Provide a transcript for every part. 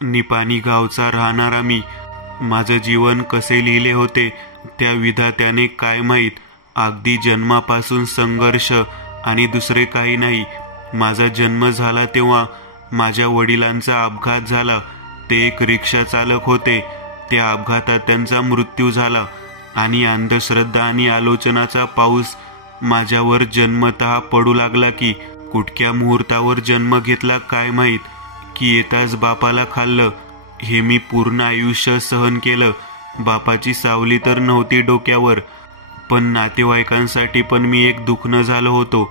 निपाणी गावचा राहणारा मी. माझं जीवन कसे लिहिले होते त्या विधात्याने काय माहीत. अगदी जन्मापासून संघर्ष आणि दुसरे काही नाही. माझा जन्म झाला तेव्हा माझ्या वडिलांचा अपघात झाला. ते एक रिक्षा चालक होते. त्या अपघातात त्यांचा मृत्यू झाला आणि अंधश्रद्धा आणि आलोचनाचा पाऊस माझ्यावर जन्मतः पडू लागला की कुठल्या मुहूर्तावर जन्म घेतला काय माहीत, की येताच बापाला खाल्लं. हे मी पूर्ण आयुष्य सहन केलं. बापाची सावली तर नव्हती डोक्यावर, पण नातेवाईकांसाठी पण मी एक दुखणं झालो होतो.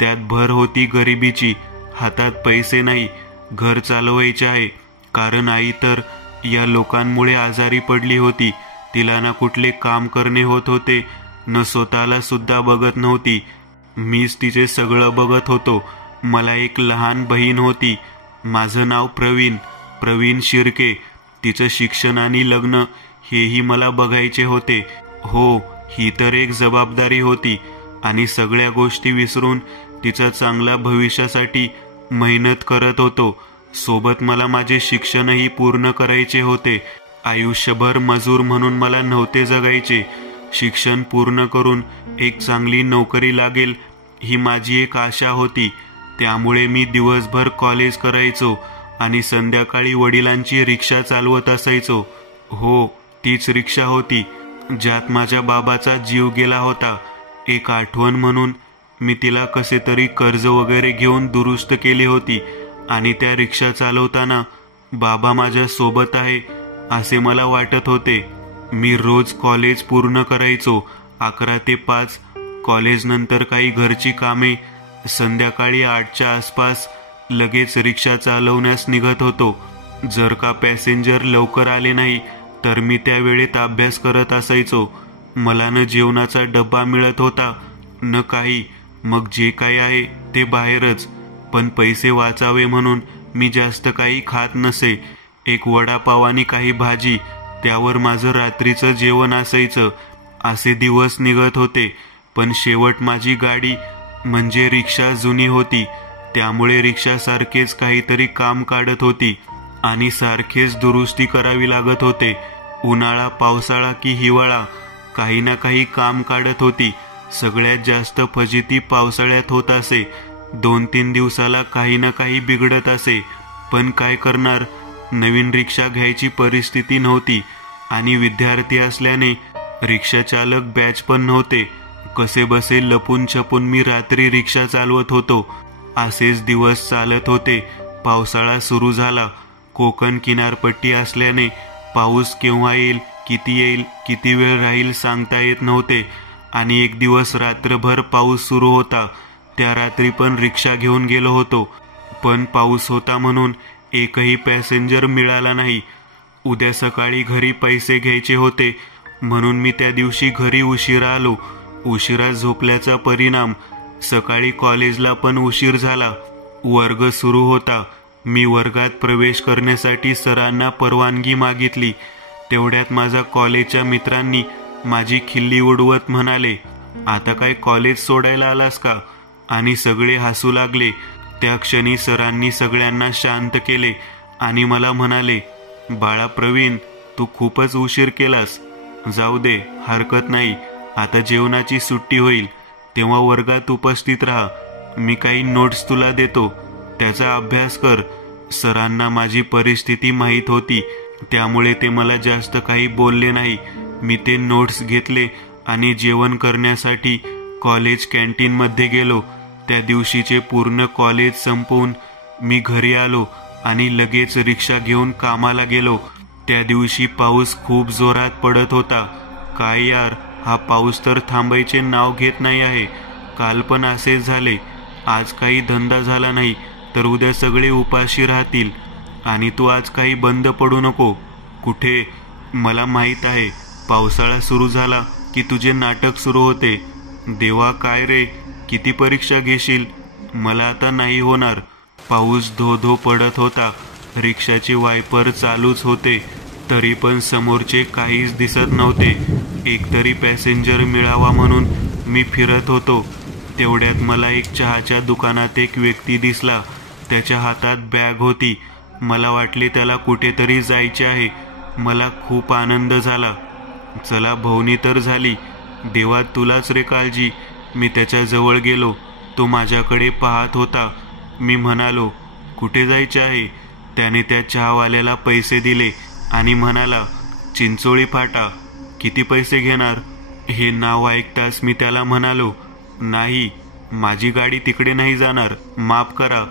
त्यात भर होती गरिबीची. हातात पैसे नाही, घर चालवायचे आहे. कारण आई तर या लोकांमुळे आजारी पडली होती. तिला ना कुठले काम करणे होत होते, न स्वतःला सुद्धा बघत नव्हती. मीच तिचे सगळं बघत होतो. मला एक लहान बहीण होती. माझं नाव प्रवीण शिर्के. तिचं शिक्षण आणि लग्न हेही मला बघायचे होते. हो, ही तर एक जबाबदारी होती. आणि सगळ्या गोष्टी विसरून तिचा चांगला भविष्यासाठी मेहनत करत होतो. सोबत मला माझे शिक्षणही पूर्ण करायचे होते. आयुष्यभर मजूर म्हणून मला नव्हते जगायचे. शिक्षण पूर्ण करून एक चांगली नोकरी लागेल ही माझी एक आशा होती. त्यामुळे मी दिवसभर कॉलेज करायचो आणि संध्याकाळी वडिलांची रिक्षा चालवत असायचो. हो, तीच रिक्षा होती ज्यात माझ्या बाबाचा जीव गेला होता. एक आठवण म्हणून मी तिला कसे तरी कर्ज वगैरे घेऊन दुरुस्त केली होती. आणि त्या रिक्षा चालवताना बाबा माझ्या सोबत आहे असे मला वाटत होते. मी रोज कॉलेज पूर्ण करायचो. 11 ते 5 कॉलेज नंतर काही घरची कामे. संध्याकाळी 8च्या आसपास लगेच रिक्षा चालवण्यास निघत होतो. जर का पॅसेंजर लवकर आले नाही तर मी त्या वेळेत अभ्यास करत असायचो. मला न जेवणाचा डब्बा मिळत होता न काही. मग जे काही आहे ते बाहेरच. पण पैसे वाचावे म्हणून मी जास्त काही खात नसे. एक वडापाव आणि काही भाजी, त्यावर माझं रात्रीचं जेवण असायचं. असे दिवस निघत होते. पण शेवट माझी गाडी म्हणजे रिक्षा जुनी होती. त्यामुळे रिक्षा सारखेच काहीतरी काम काढत होती आणि सारखेच दुरुस्ती करावी लागत होते. उन्हाळा, पावसाळा की हिवाळा, काही ना काही काम काढत होती. सगळ्यात जास्त फजिती पावसाळ्यात होत असे. 2-3 दिवसाला काही ना काही बिघडत असे. पण काय करणार, नवीन रिक्षा घ्यायची परिस्थिती नव्हती आणि विद्यार्थी असल्याने रिक्षा चालक बॅच पण नव्हते. कसे बसे लपून छपून मी रात्री रिक्षा चालवत होतो. असेच दिवस चालत होते. पावसाळा सुरू झाला. कोकण किनारपट्टी असल्याने पाऊस केव्हा येईल, किती वेळ राहील सांगता येत नव्हते. आणि एक दिवस रात्रभर पाऊस सुरू होता. त्या रात्री पण रिक्षा घेऊन गेलो होतो. पण पाऊस होता म्हणून एकही पॅसेंजर मिळाला नाही. उद्या सकाळी घरी पैसे घ्यायचे होते म्हणून मी त्या दिवशी घरी उशिरा आलो. उशिरा झोपल्याचा परिणाम सकाळी कॉलेजला पण उशीर झाला. वर्ग सुरू होता. मी वर्गात प्रवेश करण्यासाठी सरांना परवानगी मागितली. तेवढ्यात माझ्या कॉलेजच्या मित्रांनी माझी खिल्ली उडवत म्हणाले, आता काय कॉलेज सोडायला आलास का? आणि सगळे हसू लागले. त्या क्षणी सरांनी सगळ्यांना शांत केले आणि मला म्हणाले, बाळा प्रवीण, तू खूपच उशीर केलास. जाऊ दे, हरकत नाही. आता जेवणाची सुट्टी होईल तेव्हा वर्गात उपस्थित राहा. मी काही नोट्स तुला देतो, त्याचा अभ्यास कर. सरांना माझी परिस्थिती माहीत होती, त्यामुळे ते मला जास्त काही बोलले नाही. मी ते नोट्स घेतले आणि जेवण करण्यासाठी कॉलेज कॅन्टीनमध्ये गेलो. त्या दिवशीचे पूर्ण कॉलेज संपवून मी घरी आलो आणि लगेच रिक्षा घेऊन कामाला गेलो. त्या दिवशी पाऊस खूप जोरात पडत होता. काय यार, हा पाऊस तर थांबायचे नाव घेत नाही आहे. काल पण असेच झाले. आज काही धंदा झाला नाही तर उद्या सगळे उपाशी राहतील. आणि तू आज काही बंद पडू नको. कुठे? मला माहीत आहे, पावसाळा सुरू झाला की तुझे नाटक सुरू होते. देवा, काय रे, किती परीक्षा घेशील? मला आता नाही होणार. पाऊस धो धो पडत होता. रिक्षाचे वायपर चालूच होते, तरी पण समोरचे काहीच दिसत नव्हते. एकतरी पॅसेंजर मिळावा म्हणून मी फिरत होतो. तेवढ्यात मला एक चहाच्या दुकानात एक व्यक्ती दिसला. त्याच्या हातात बॅग होती. मला वाटले त्याला कुठेतरी जायचे आहे. मला खूप आनंद झाला. चला भवनी तर झाली. देवा तुलाच रे काळजी. मी त्याच्या जवळ गेलो. तो माझ्याकडे पाहत होता. मी म्हणालो, कुठे जायचे आहे? त्याने त्या चहावाल्याला पैसे दिले आणि म्हणाला, चिंचोळी फाटा. किती पैसे घेणार? हे नाव ऐकताच मी त्याला म्हणालो, नाही, माझी गाडी तिकडे नाही जाणार, माफ करा.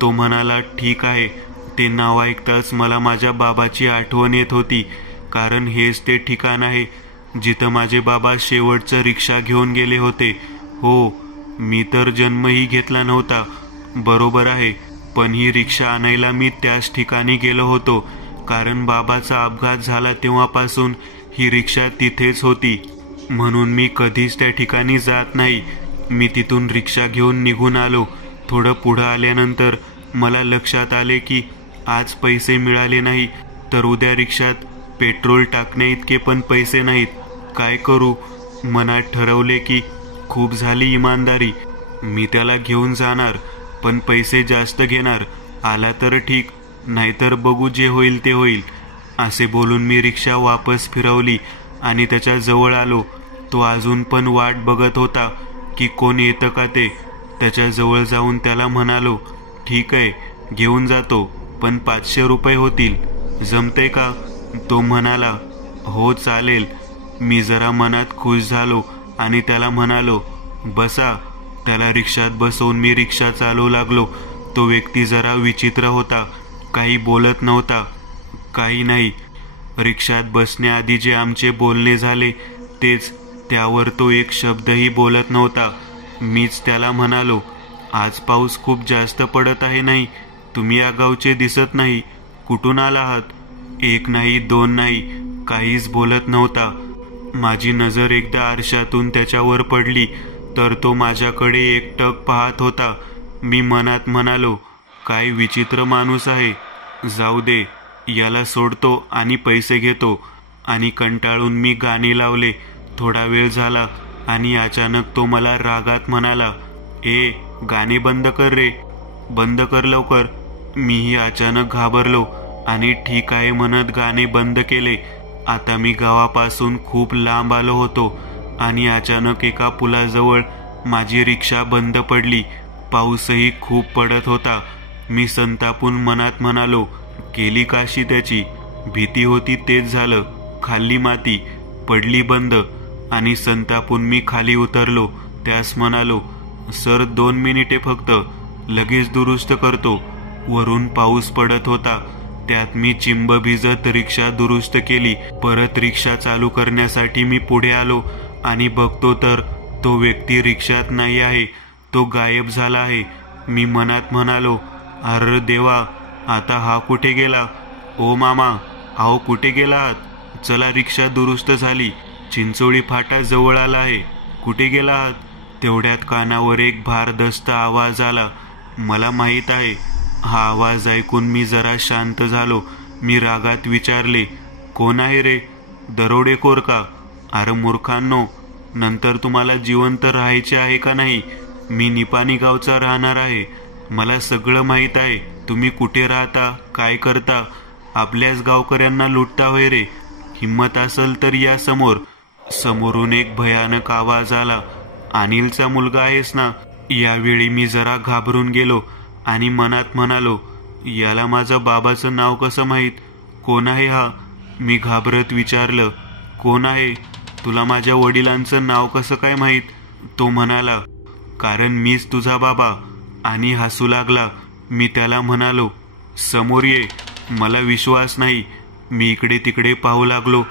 तो म्हणाला, ठीक आहे. ते नाव ऐकताच मला माझ्या बाबाची आठवण येत होती, कारण हेच ते ठिकाण आहे जिथं माझे बाबा शेवटचं रिक्षा घेऊन गेले होते. हो, मी तर जन्मही घेतला नव्हता, बरोबर आहे, पण ही रिक्षा आणायला मी त्याच ठिकाणी गेलो होतो, कारण बाबाचा अपघात झाला तेव्हापासून ही रिक्षा तिथेच होती. म्हणून मी कधीच त्या ठिकाणी जात नाही. मी तिथून रिक्षा घेऊन निघून आलो. थोडं पुढं आल्यानंतर मला लक्षात आले की आज पैसे मिळाले नाही तर उद्या रिक्षात पेट्रोल टाकण्या इतके पण पैसे नाहीत. काय करू? मनात ठरवले की खूप झाली इमानदारी. मी त्याला घेऊन जाणार, पण पैसे जास्त घेणार. आला तर ठीक, नाहीतर बघू, जे होईल ते होईल. असे बोलून मी रिक्षा वापस फिरवली आणि त्याच्या जवळ आलो. तो अजून पण वाट बघत होता की कोण येतं का ते. त्याच्या जवळ जाऊन त्याला म्हणालो, ठीक आहे, घेऊन जातो, पण 500 रुपये होतील, जमते का? तो म्हणाला, हो चालेल. मी जरा मनात खुश झालो आणि त्याला म्हणालो, बसा. त्याला रिक्षात बसवून मी रिक्षा चालवू लागलो. तो व्यक्ती जरा विचित्र होता. काही बोलत नव्हता, काही नाही. रिक्षात बसण्याआधी जे आमचे बोलणे झाले तेच, त्यावर तो एक शब्दही बोलत नव्हता. मीच त्याला म्हणालो, आज पाऊस खूप जास्त पडत आहे नाही? तुम्ही या गावचे दिसत नाही, कुठून आला आहात? एक नाही, दोन नाही, काहीच बोलत नव्हता. माझी नजर एकदा आरशातून त्याच्यावर पडली तर तो माझ्याकडे एकटक पाहत होता. मी मनात म्हणालो, काय विचित्र माणूस आहे. जाऊ दे, याला सोडतो आणि पैसे घेतो. आणि कंटाळून मी गाणी लावले. थोडा वेळ झाला आणि अचानक तो मला रागात म्हणाला, ए, गाणे बंद कर रे, बंद कर लवकर. मीही अचानक घाबरलो आणि ठीक आहे म्हणत गाणे बंद केले. आता मी गावापासून खूप लांब आलो होतो आणि अचानक एका पुलाजवळ माझी रिक्षा बंद पडली. पाऊसही खूप पडत होता. मी संतापून मनात म्हणालो, केली काशी त्याची. भीती होती तेच झालं. खाल्ली माती, पडली बंद. आणि संतापून मी खाली उतरलो. त्यास म्हणालो, सर 2 मिनिटे फक्त, लगेच दुरुस्त करतो. वरून पाऊस पडत होता. त्यात मी चिंब भिजत रिक्षा दुरुस्त केली. परत रिक्षा चालू करण्यासाठी मी पुढे आलो आणि बघतो तर तो व्यक्ती रिक्षात नाही आहे, तो गायब झाला आहे. मी मनात म्हणालो, अरे देवा, आता हा कुठे गेला? ओ मामा, अहो कुठे गेला आहात? चला, रिक्षा दुरुस्त झाली, चिंचोळी फाटा जवळ आला आहे, कुठे गेला आहात? तेवढ्यात कानावर एक भारदस्त आवाज आला. मला माहीत आहे. हा आवाज ऐकून मी जरा शांत झालो. मी रागात विचारले, कोण आहे रे? दरोडेखोर का? अरे मूर्खांनो, नंतर तुम्हाला जिवंत राहायचे आहे का नाही? मी निपाणी गावचा राहणार आहे. मला सगळं माहीत आहे. तुम्ही कुठे राहता, काय करता. आपल्याच गावकऱ्यांना लुटता होय रे? हिम्मत असेल तर या समोर. समोरून एक भयानक आवाज आला, अनिलचा मुलगा आहेस ना? यावेळी मी जरा घाबरून गेलो आणि मनात म्हणालो, याला माझ्या बाबाचं नाव कसं माहीत? कोण आहे हा? मी घाबरत विचारलं, कोण आहे? तुला माझ्या वडिलांचं नाव कसं काय माहीत? तो म्हणाला, कारण मीच तुझा बाबा. आणि हसू लागला. मी त्याला म्हणालो, समोर ये. मला विश्वास नाही. मी इकडे तिकडे पाहू लागलो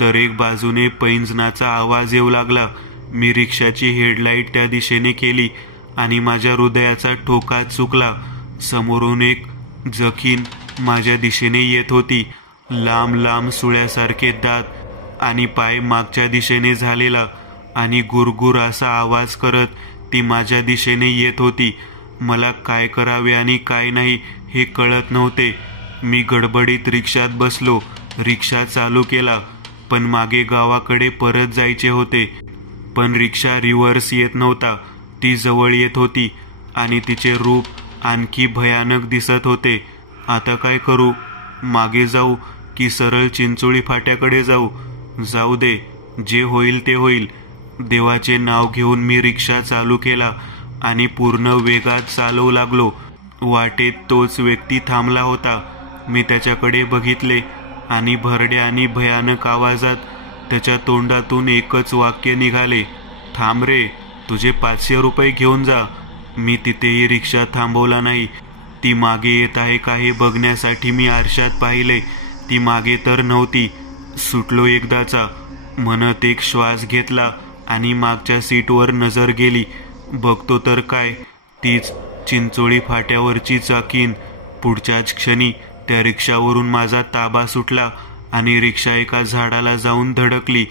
तर एक बाजूने पैंजणाचा आवाज येऊ लागला. मी रिक्षाची हेडलाईट त्या दिशेने केली आणि माझ्या हृदयाचा ठोका चुकला. समोरून एक जखीन माझ्या दिशेने येत होती. लांब लांब सुळ्यासारखे दात आणि पाय मागच्या दिशेने झालेला आणि गुरगुर असा आवाज करत ती माझ्या दिशेने येत होती. मला काय करावे आणि काय नाही हे कळत नव्हते. मी गडबडीत रिक्षात बसलो. रिक्षा चालू केला, पण मागे गावाकडे परत जायचे होते. पण रिक्षा रिव्हर्स येत नव्हता. ती जवळ येत होती आणि तिचे रूप आणखी भयानक दिसत होते. आता काय करू? मागे जाऊ की सरळ चिंचोळी फाट्याकडे जाऊ? जाऊ दे, जे होईल ते होईल. देवाचे नाव घेऊन मी रिक्षा चालू केला आणि पूर्ण वेगात चालवू लागलो. वाटेत तोच व्यक्ती थांबला होता. मी त्याच्याकडे बघितले आणि भरड्या आणि भयानक आवाजात त्याच्या तोंडातून एकच वाक्य निघाले, थांब रे, तुझे 500 रुपये घेऊन जा. मी तिथेही रिक्षा थांबवला नाही. ती मागे येत आहे का हे बघण्यासाठी मी आरशात पाहिले. ती मागे तर नव्हती. सुटलो एकदाचा म्हणत एक श्वास घेतला आणि मागच्या सीटवर नजर गेली. बघतो तर काय, तीच चिंचोळी फाट्यावरची चाकीन. पुढच्याच क्षणी त्या रिक्षावरून माझा ताबा सुटला आणि रिक्षा एका झाडाला जाऊन धडकली.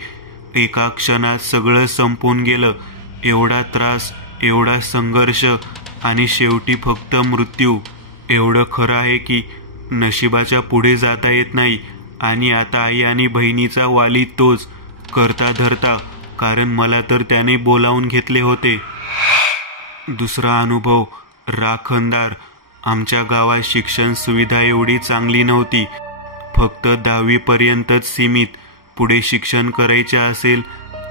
एका क्षणात सगळं संपून गेलं. एवढा त्रास, एवढा संघर्ष आणि शेवटी फक्त मृत्यू. एवढं खरं आहे की नशिबाच्या पुढे जाता येत नाही. आणि आता आई आणि बहिणीचा वाली तोच, करता धरता, कारण मला तर त्याने बोलावून घेतले होते. दुसरा अनुभव, राखणदार. आमच्या गावात शिक्षण सुविधा एवढी चांगली नव्हती. फक्त 10वी पर्यंतच सीमित. पुढे शिक्षण करायचे असेल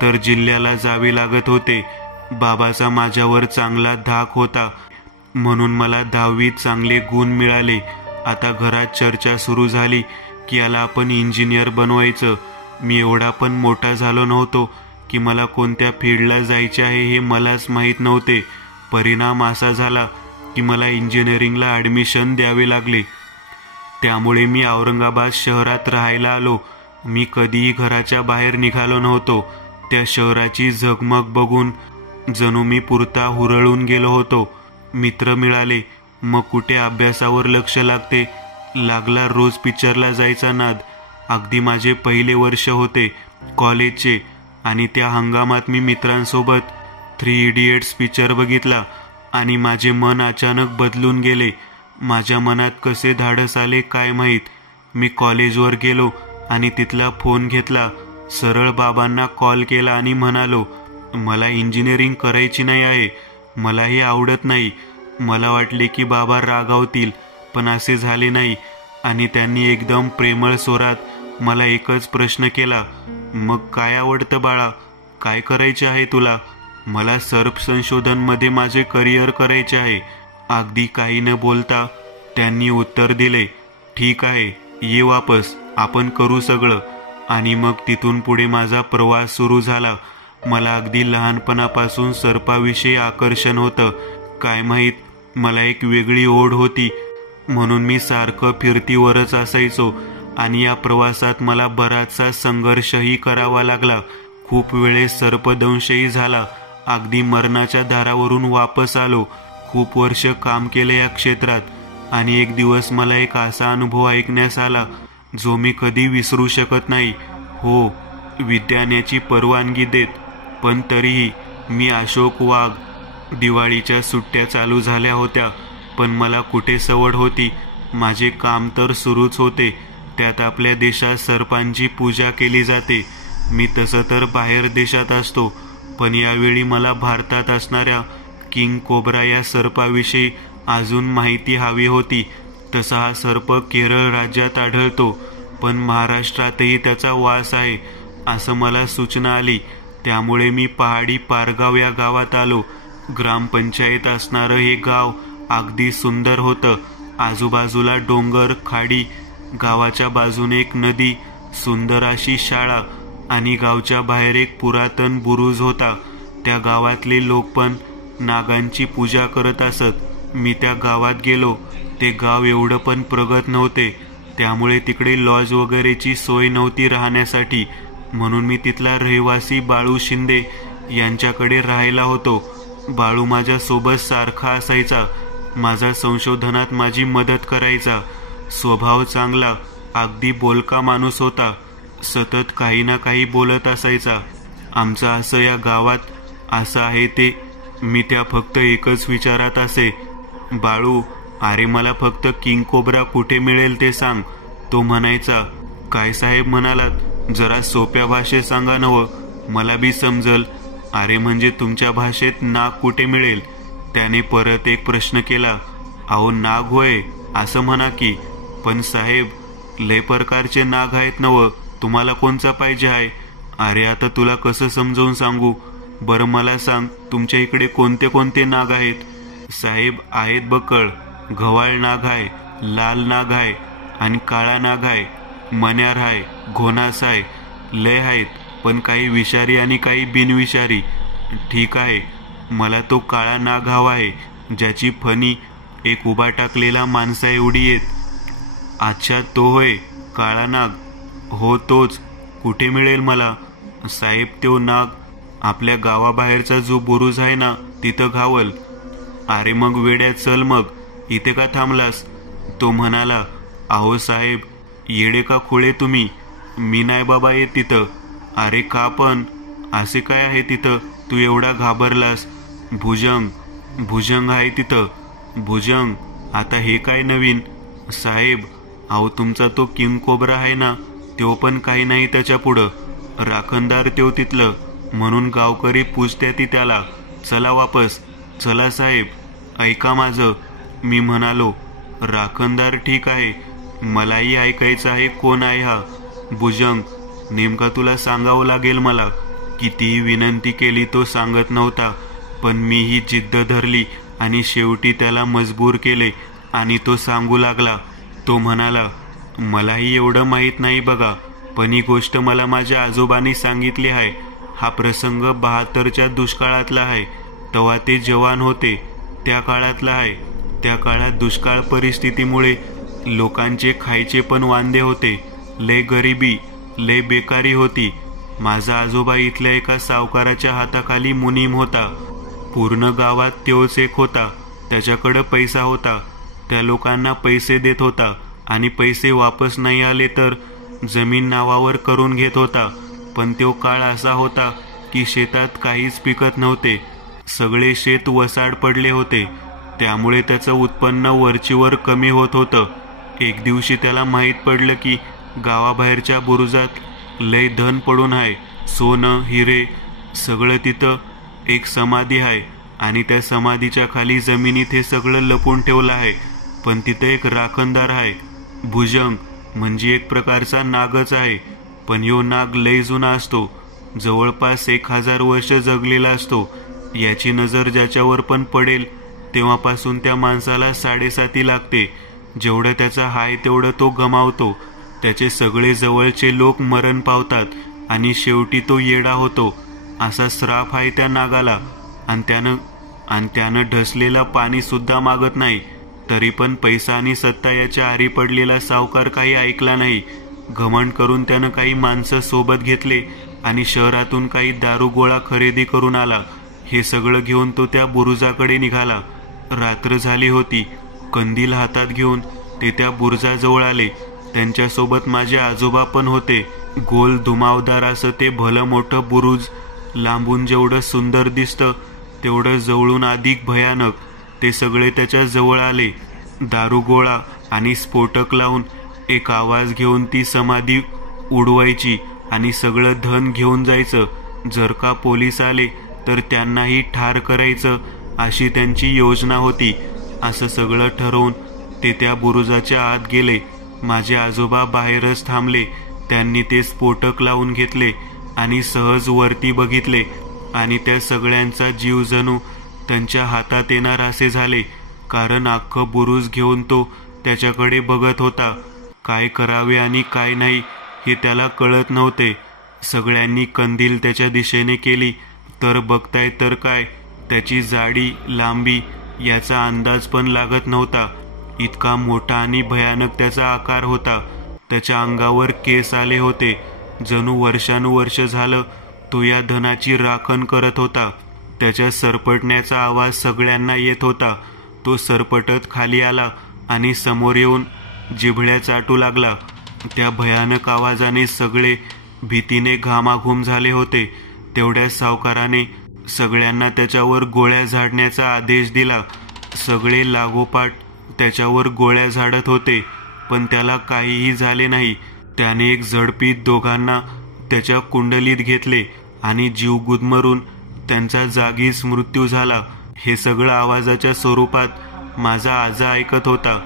तर जिल्ह्याला जावे लागत होते. बाबाचा माझ्यावर चांगला धाक होता म्हणून मला 10वीत चांगले गुण मिळाले. आता घरात चर्चा सुरू झाली की याला आपण इंजिनियर बनवायचं. मी एवढा पण मोठा झालो नव्हतो की मला कोणत्या फील्डला जायचे आहे हे मलाच माहीत नव्हते. परिणाम असा झाला की मला इंजिनिअरिंगला ॲडमिशन द्यावे लागले. त्यामुळे मी औरंगाबाद शहरात राहायला आलो. मी कधीही घराच्या बाहेर निघालो नव्हतो. त्या शहराची झगमग बघून जणू मी पुरता हुरळून गेलो होतो. मित्र मिळाले, मग कुठे अभ्यासावर लक्ष लागते. लागला रोज पिक्चरला जायचा नाद. अगदी माझे पहिले वर्ष होते कॉलेजचे आणि त्या हंगामात मी मित्रांसोबत 3 इडियट्स पिक्चर बघितला आणि माझे मन अचानक बदलून गेले. माझ्या मनात कसे धाडस आले काय माहीत. मी कॉलेजवर गेलो आणि तिथला फोन घेतला. सरळ बाबांना कॉल केला आणि म्हणालो, मला इंजिनिअरिंग करायची नाही आहे. मला हे आवडत नाही. मला वाटले की बाबा रागावतील, पण असे झाले नाही. आणि त्यांनी एकदम प्रेमळ स्वरात मला एकच प्रश्न केला, मग काय आवडतं बाळा? काय करायचे आहे तुला? मला सर्प संशोधनमध्ये माझे करिअर करायचे आहे. अगदी काही न बोलता त्यांनी उत्तर दिले, ठीक आहे, ये वापस, आपण करू सगळं. आणि मग तिथून पुढे माझा प्रवास सुरू झाला. मला अगदी लहानपणापासून सर्पाविषयी आकर्षण होतं. काय माहीत, मला एक वेगळी ओढ होती म्हणून मी सारखं फिरतीवरच असायचो. आणि या प्रवासात मला बराचसा संघर्षही करावा लागला. खूप वेळेस सर्पदंशही झाला. अगदी मरणाच्या दारावरून वापस आलो. खूप वर्ष काम केलं या क्षेत्रात. आणि एक दिवस मला एक असा अनुभव ऐकण्यास आला जो मी कधी विसरू शकत नाही. हो, विद्याण्याची परवानगी देत, पण तरीही मी अशोक वाघ. दिवाळीच्या सुट्ट्या चालू झाल्या होत्या, पण मला कुठे सवड होती. माझे काम तर सुरूच होते. त्यात आपल्या देशात सर्पांची पूजा केली जाते. मी तसं तर बाहेर देशात असतो, पण यावेळी मला भारतात असणाऱ्या किंग कोब्रा या सर्पाविषयी अजून माहिती हवी होती. तसा हा सर्प केरळ राज्यात आढळतो, पण महाराष्ट्रातही त्याचा वास आहे असं मला सूचना आली. त्यामुळे मी पहाडी पारगाव या गावात आलो. ग्रामपंचायत असणारं हे गाव अगदी सुंदर होतं. आजूबाजूला डोंगर, खाडी, गावाच्या बाजूने एक नदी, सुंदर अशी शाळा आणि गावच्या बाहेर एक पुरातन बुरुज होता. त्या गावातले लोक पण नागांची पूजा करत असत. मी त्या गावात गेलो. ते गाव एवढं पण प्रगत नव्हते, त्यामुळे तिकडे लॉज वगैरेची सोय नव्हती राहण्यासाठी. म्हणून मी तिथला रहिवासी बाळू शिंदे यांच्याकडे राहायला होतो. बाळू माझ्या सोबत सारखा असायचा. माझा संशोधनात माझी मदत करायचा. स्वभाव चांगला, अगदी बोलका माणूस होता. सतत काही ना काही बोलत असायचा. आमचं असं या गावात असं आहे ते. मी त्या फक्त एकच विचारात असे, बाळू, अरे मला फक्त किंग कोब्रा कुठे मिळेल ते सांग. तो म्हणायचा, काय साहेब म्हणालात? जरा सोप्या भाषेत सांगा नवं, मला बी समजल. अरे म्हणजे तुमच्या भाषेत नाग कुठे मिळेल? त्याने परत एक प्रश्न केला. अहो नाग होय, असं म्हणा की. पण साहेब, लय प्रकारचे नाग आहेत नव, तुम्हाला कोणचा पाहिजे आहे? अरे आता तुला कसं समजावून सांगू? बरं मला सांग, तुमच्या इकडे कोणते कोणते नाग आहेत? साहेब, आहेत बकळ, गव्हाळ नाग आहे, लाल नाग आहे आणि काळा नाग आहे, मण्यार आहे, घोणास आहे, लय आहेत, पण काही विषारी आणि काही बिनविषारी. ठीक आहे, मला तो काळा नाग हवा आहे, ज्याची फणी एक उभा टाकलेला माणसा एवढी येत. अच्छा, तो होय, काळा नाग? हो तोच. कुठे मिळेल मला? साहेब, तो नाग आपल्या गावाबाहेरचा जो बुरुज आहे ना, तिथं घावल. अरे मग वेड्या, चल मग, इथे का थांबलास? तो म्हणाला, अहो साहेब, येडे का खोळे तुम्ही? मी नाही बाबा येत तिथं. अरे का पण? असे काय आहे तिथं, तू एवढा घाबरलास? भुजंग, भुजंग आहे तिथं. भुजंग? आता हे काय नवीन? साहेब, अहो तुमचा तो किंग कोब्रा आहे ना, तो पण काही नाही त्याच्या पुढं. राखणदार तो तिथलं, म्हणून गावकरी पूजत्याती त्याला. चला वापस, चला साहेब, ऐका माझं. मी म्हणालो, राखणदार ठीक आहे, मलाही ऐकायचं आहे कोण आहे हा भुजंग. नेमका तुला सांगावं लागेल मला. कितीही विनंती केली तो सांगत नव्हता, पण मीही जिद्द धरली आणि शेवटी त्याला मजबूर केले आणि तो सांगू लागला. तो म्हणाला, मलाही एवढं माहीत नाही बघा, पण ही गोष्ट मला माझ्या आजोबांनी सांगितली आहे. हा प्रसंग 72च्या दुष्काळातला आहे. तेव्हा ते जवान होते, त्या काळातला आहे. त्या काळात दुष्काळ परिस्थितीमुळे लोकांचे खायचे पण वांदे होते. लय गरिबी, लय बेकारी होती. माझा आजोबा इथल्या एका सावकाराच्या हाताखाली मुनीम होता. पूर्ण गावात तोच एक होता. त्याच्याकडे पैसा होता. त्या लोकांना पैसे देत होता आणि पैसे वापस नाही आले तर जमीन नावावर करून घेत होता. पण तो काळ असा होता की शेतात काहीच पिकत नव्हते. सगळे शेत वसाड पडले होते. त्यामुळे त्याचं उत्पन्न वरचीवर कमी होत होतं. एक दिवशी त्याला माहीत पडलं की गावाबाहेरच्या बुरुजात लय धन पडून आहे. सोनं, हिरे, सगळं तिथं. एक समाधी आहे आणि त्या समाधीच्या खाली जमिनीत हे सगळं लपून ठेवलं आहे. पण तिथे एक राखणदार आहे. भुजंग म्हणजे एक प्रकारचा नागच आहे, पण ह्यो नाग लय जुना असतो. जवळपास 1000 वर्ष जगलेला असतो. याची नजर ज्याच्यावर पण पडेल तेव्हापासून त्या माणसाला 7.5 लागते. जेवढं त्याचा हाय तेवढं तो गमावतो. त्याचे सगळे जवळचे लोक मरण पावतात आणि शेवटी तो येडा होतो. असा श्राप आहे त्या नागाला. आणि त्यानं ढसलेला पाणी सुद्धा मागत नाही. तरी पण पैसा आणि सत्ता याच्या आरी पडलेला सावकार काही ऐकला नाही. घमंड करून त्यानं काही माणसं सोबत घेतले आणि शहरातून काही दारू गोळा खरेदी करून आला. हे सगळं घेऊन तो त्या बुरुजाकडे निघाला. रात्र झाली होती. कंदील हातात घेऊन ते त्या बुरुजाजवळ आले. त्यांच्यासोबत माझे आजोबा पण होते. गोल धुमावदार असं ते भलं मोठं बुरुज. लांबून जेवढं सुंदर दिसतं तेवढं जवळून अधिक भयानक. ते सगळे त्याच्या जवळ आले. दारुगोळा आणि स्फोटक लावून एक आवाज घेऊन ती समाधी उडवायची आणि सगळं धन घेऊन जायचं. जर का पोलीस आले तर त्यांनाही ठार करायचं, अशी त्यांची योजना होती. असं सगळं ठरवून ते त्या बुरुजाच्या आत गेले. माझे आजोबा बाहेरच थांबले. त्यांनी ते स्फोटक लावून घेतले आणि सहज वरती बघितले आणि त्या सगळ्यांचा जीव जणू त्यांच्या हातात येणार असे झाले. कारण अख्खं बुरुज घेऊन तो त्याच्याकडे बघत होता. काय करावे आणि काय नाही हे त्याला कळत नव्हते. सगळ्यांनी कंदील त्याच्या दिशेने केली तर बघताय तर काय, त्याची जाडी, लांबी याचा अंदाज पण लागत नव्हता. इतका मोठा आणि भयानक त्याचा आकार होता. त्याच्या अंगावर केस आले होते. जणू वर्षानुवर्ष झालं तो या धनाची राखण करत होता. त्याच्या सरपटण्याचा आवाज सगळ्यांना येत होता. तो सरपटत खाली आला आणि समोर येऊन जिभल्या चाटू लागला. त्या भयानक आवाजाने सगळे भीतीने घामाघूम झाले होते. तेवढ्या सावकाराने सगळ्यांना त्याच्यावर गोळ्या झाडण्याचा आदेश दिला. सगळे लागोपाठ त्याच्यावर गोळ्या झाडत होते, पण त्याला काहीही झाले नाही. त्याने एक झडपीत दोघांना त्याच्या कुंडलीत घेतले आणि जीव गुदमरून त्यांचा जागीच मृत्यू झाला. हे सगळं आवाजाच्या स्वरूपात माझा आजा ऐकत होता.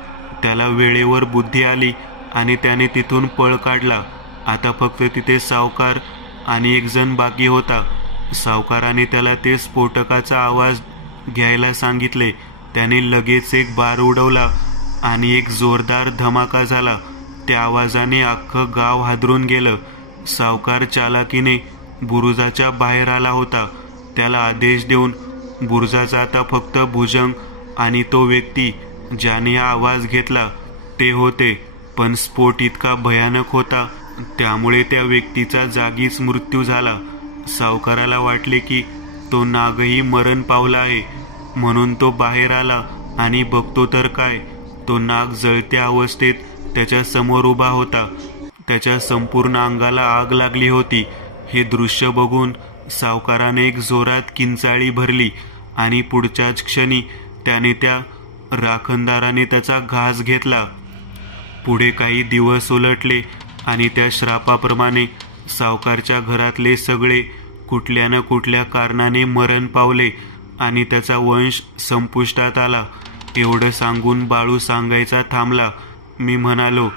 त्याला वेळेवर बुद्धी आली आणि त्याने तिथून पळ काढला. आता फक्त तिथे सावकार आणि एक जण बाकी होता. सावकाराने त्याला ते स्फोटकाचा आवाज घ्यायला सांगितले. त्याने लगेच एक बार उडवला आणि एक जोरदार धमाका झाला. त्या आवाजाने अख्खं गाव हादरून गेलं. सावकार चालाकीने बुरुजाच्या बाहेर आला होता. त्याला आदेश देऊन बुरुजाचा आता फक्त भुजंग आणि तो व्यक्ती ज्याने हा आवाज घेतला ते होते. पण स्फोट इतका भयानक होता त्यामुळे त्या व्यक्तीचा जागीच मृत्यू झाला. सावकाराला वाटले की तो नागही मरण पावला आहे, म्हणून तो बाहेर आला आणि बघतो तर काय, तो नाग जळत्या अवस्थेत त्याच्या समोर उभा होता. त्याच्या संपूर्ण अंगाला आग लागली होती. हे दृश्य बघून सावकाराने एक जोरात किंचाळी भरली आणि पुढच्याच क्षणी त्याने त्या राखणदाराने त्याचा घास घेतला. पुढे काही दिवस उलटले आणि त्या श्रापाप्रमाणे सावकारच्या घरातले सगळे कुठल्या न कुठल्या कारणाने मरण पावले आणि त्याचा वंश संपुष्टात आला. एवढं सांगून बाळू सांगायचा थांबला. मी म्हणालो,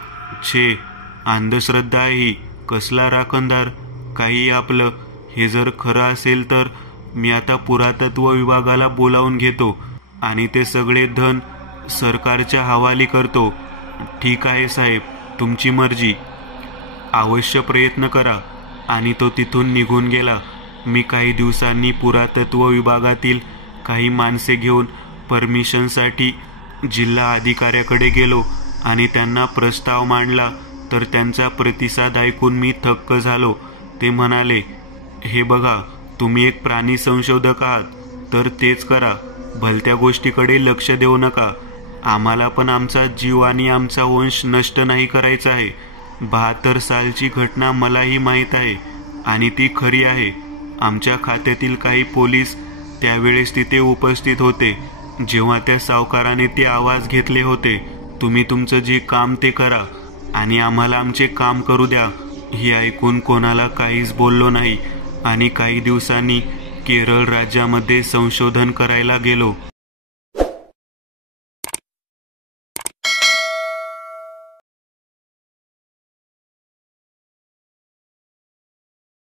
छे, अंधश्रद्धा आहे ही. कसला राखणदार, काही आपलं. हे जर खरं असेल तर मी आता पुरातत्व विभागाला बोलावून घेतो आणि ते सगळे धन सरकारच्या हवाली करतो. ठीक आहे साहेब, तुमची मर्जी. अवश्य प्रयत्न करा. आणि तो तिथून निघून गेला. मी काही दिवसांनी पुरातत्व विभागातील काही माणसे घेऊन परमिशनसाठी जिल्हा अधिकाऱ्याकडे गेलो आणि त्यांना प्रस्ताव मांडला. तर त्यांचा प्रतिसाद ऐकून मी थक्क झालो. ते म्हणाले, हे बघा, तुम्ही एक प्राणी संशोधक आहात तर तेच करा. भलत्या गोष्टीकडे लक्ष देऊ नका. आम्हाला पण आमचा जीव आणि आमचा वंश नष्ट नाही करायचा आहे. 72 सालची घटना मलाही माहीत आहे आणि ती खरी आहे. आमच्या खात्यातील काही पोलीस त्यावेळेस तिथे उपस्थित होते जेव्हा त्या सावकाराने ते आवाज घेतले होते. तुम्ही तुमचं जे काम ते करा आणि आम्हाला आमचे काम करू द्या. हे ऐकून कोणाला काहीच बोललो नाही आणि काही दिवसांनी केरळ राज्यामध्ये संशोधन करायला गेलो.